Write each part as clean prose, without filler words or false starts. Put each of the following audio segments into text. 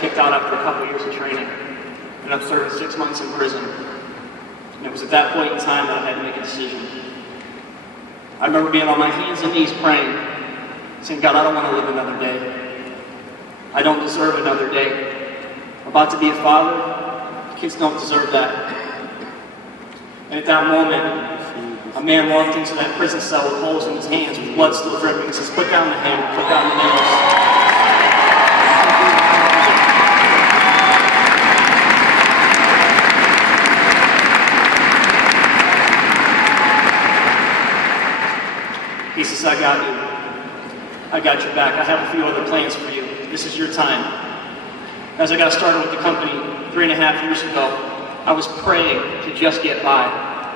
kicked out after a couple years of training. And I've served 6 months in prison. And it was at that point in time that I had to make a decision. I remember being on my hands and knees praying, saying, God, I don't want to live another day. I don't deserve another day. I'm about to be a father. Kids don't deserve that. And at that moment, a man walked into that prison cell with holes in his hands, with blood still dripping. He says, put down the hammer, put down the nails. He says, I got you. I got your back. I have a few other plans for you. This is your time. As I got started with the company 3.5 years ago, I was praying to just get by.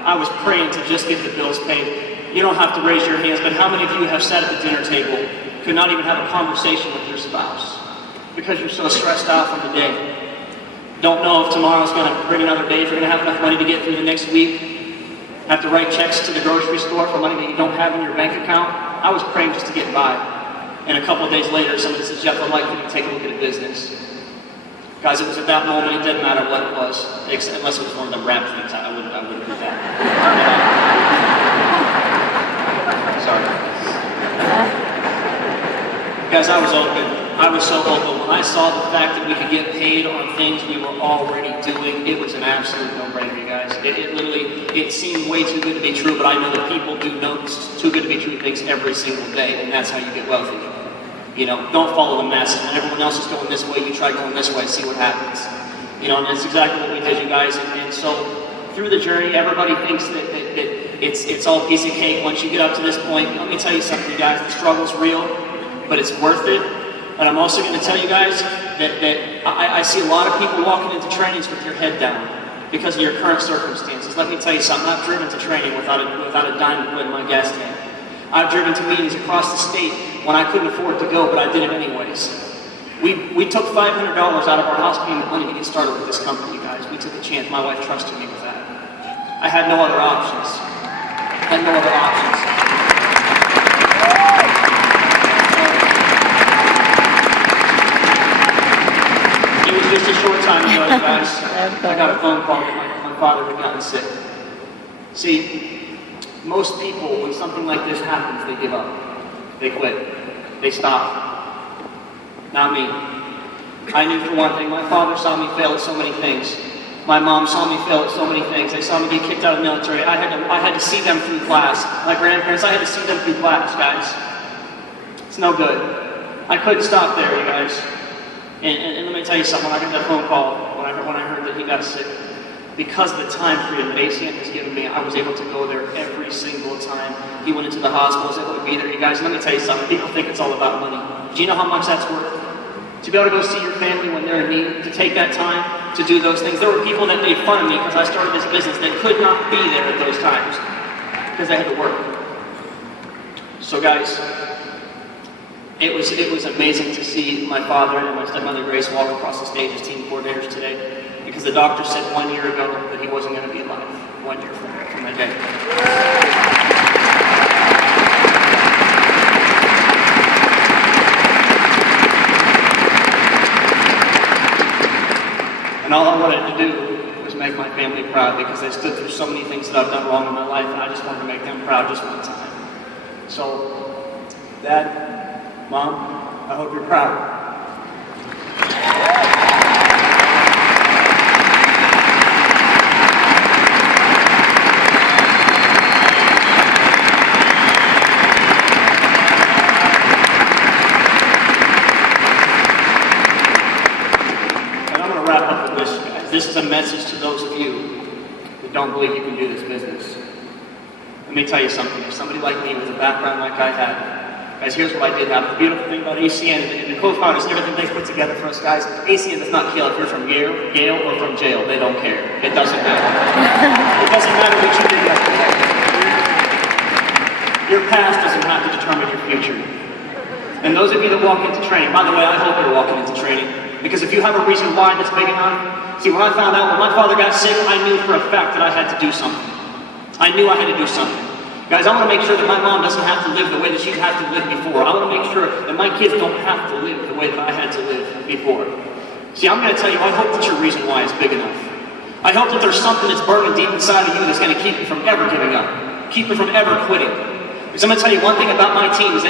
I was praying to just get the bills paid. You don't have to raise your hands, but how many of you have sat at the dinner table, could not even have a conversation with your spouse because you're so stressed out from the day? Don't know if tomorrow's going to bring another day, if you're going to have enough money to get through the next week. Have to write checks to the grocery store for money that you don't have in your bank account. I was praying just to get by. And a couple of days later, somebody says, Jeff, I'd like you to take a look at a business. Guys, it was at that moment, it didn't matter what it was, unless it was one of the rap things, I wouldn't do that. Sorry. Guys, I was open. I was so open. When I saw the fact that we could get paid on things we were already doing, it was an absolute no-brainer, you guys. It seemed way too good to be true, but I know that people do know too good to be true things every single day, and that's how you get wealthy. You know, don't follow the masses. When everyone else is going this way, you try going this way, see what happens. You know, and that's exactly what we did, you guys. And so, through the journey, everybody thinks that it's all piece of cake once you get up to this point. Let me tell you something, you guys. The struggle's real, but it's worth it. But I'm also going to tell you guys that I see a lot of people walking into trainings with your head down because of your current circumstances. Let me tell you something. I've driven to training without a dime to put in my gas tank. I've driven to meetings across the state when I couldn't afford to go, but I did it anyways. We took $500 out of our house payment money to get started with this company, guys. We took a chance. My wife trusted me with that. I had no other options. It was just a short time ago, guys. I got a phone call that my father had gotten sick. See, most people, when something like this happens, they give up. They quit. They stop. Not me. I knew for one thing, my father saw me fail at so many things. My mom saw me fail at so many things. They saw me get kicked out of the military. I had to see them through class. My grandparents, I had to see them through class, guys. It's no good. I couldn't stop there, you guys. And let me tell you something, when I got that phone call, when I heard that he got sick, because of the time freedom that ACN has given me, I was able to go there every single time he went into the hospital. I was able to be there, you guys. And let me tell you something, people think it's all about money. Do you know how much that's worth? To be able to go see your family when they're in need, to take that time to do those things. There were people that made fun of me because I started this business that could not be there at those times because they had to work. So guys, it was amazing to see my father and my stepmother Grace walk across the stage as team coordinators today, because the doctor said 1 year ago that he wasn't going to be alive. 1 year from that day. And all I wanted to do was make my family proud, because they stood through so many things that I've done wrong in my life, and I just wanted to make them proud just one time. So, Dad, Mom, I hope you're proud. And I'm going to wrap up with this, guys. This is a message to those of you that don't believe you can do this business. Let me tell you something. If somebody like me with a background like I had, guys, here's what I did have. The beautiful thing about ACN and the co-founders and everything they put together for us, guys, ACN does not kill if you're from Yale or from jail. They don't care. It doesn't matter. It doesn't matter what you did yesterday. Your past doesn't have to determine your future. And those of you that walk into training, by the way, I hope you're walking into training, because if you have a reason why that's big enough, see, when I found out when my father got sick, I knew for a fact that I had to do something. I knew I had to do something. Guys, I want to make sure that my mom doesn't have to live the way that she's had to live before. I want to make sure that my kids don't have to live the way that I had to live before. See, I'm going to tell you, I hope that your reason why is big enough. I hope that there's something that's burning deep inside of you that's going to keep you from ever giving up, keep you from ever quitting. Because I'm going to tell you one thing about my team is they